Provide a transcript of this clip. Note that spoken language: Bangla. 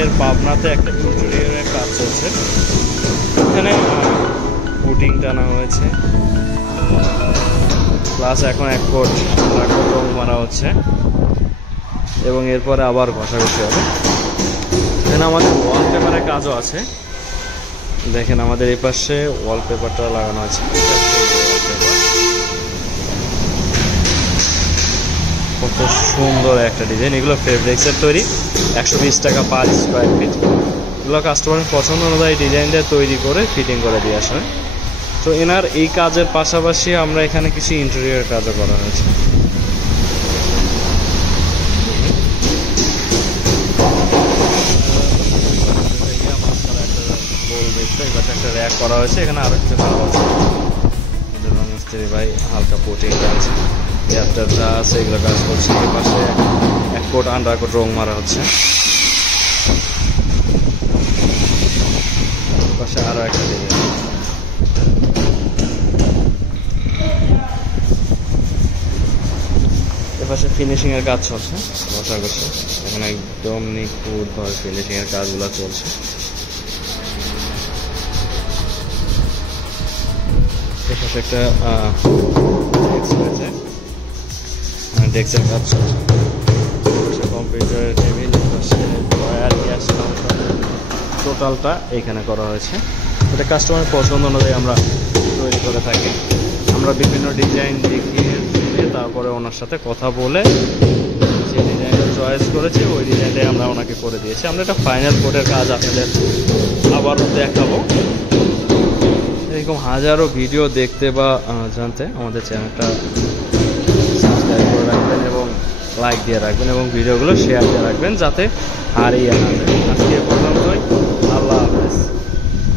আমাদের পাবনাতে একটা ইন্টেরিয়রের কাজ চলছে। এখানে পুটিং টানা হয়েছে, প্লাস এখন এক কোট রং মারা হচ্ছে এবং এরপরে আবার ঘষাঘষি হবে। এখানে আমাদের ওয়ালপেপারের কাজও আছে। দেখেন আমাদের এই পাশে ওয়ালপেপারটা লাগানো আছে। কত সুন্দর একটা ডিজাইন। এগুলো ফেব্রিক্সের তৈরি, 120 টাকা পার স্কোয়ার ফিট। এগুলো কাস্টমারের পছন্দ অনুযায়ী ডিজাইনটা তৈরি করে ফিটিং করে দিয়ে আসা হয়। তো এনার এই কাজের পাশাপাশি আমরা এখানে কিছু ইন্টেরিয়র কাজও করা হয়েছে। একটা র্যাক করা হয়েছে, এখানে আরো কিছু করা হয়েছে। মিস্ত্রি ভাই হালকা পোটিং আছে, এয়ারটার যা আছে এগুলো কাজ করছে। এই পাশে এক কোট আন্ডার কোট রং মারা হচ্ছে। পাশে আরো একটা ডিজাইন। এপাশে ফিনিশিং এর কাজ চলছে, ঘষাঘষি। এখানে একদম নিখুঁত ভাবে ফিনিশিং এর কাজগুলো চলছে। এপাশে একটা ডেস্কের কাজ চলছে। কম্পিউটারের টেবিল, টোটালটা এইখানে করা হয়েছে। এটা কাস্টমারের পছন্দ অনুযায়ী আমরা তৈরি করে থাকি। আমরা বিভিন্ন ডিজাইন দেখিয়ে তারপরে ওনার সাথে কথা বলে যে ডিজাইনটা চয়েস করেছি ওই ডিজাইনটাই আমরা ওনাকে করে দিয়েছি। আমরা একটা ফাইনাল কোটের কাজ আপনাদের আবারও দেখাবো। এরকম হাজারো ভিডিও দেখতে বা জানতে আমাদের চ্যানেলটা সাবস্ক্রাইব করে রাখবেন এবং লাইক দিয়ে রাখবেন এবং ভিডিওগুলো শেয়ার দিয়ে রাখবেন যাতে হারিয়ে না যায়।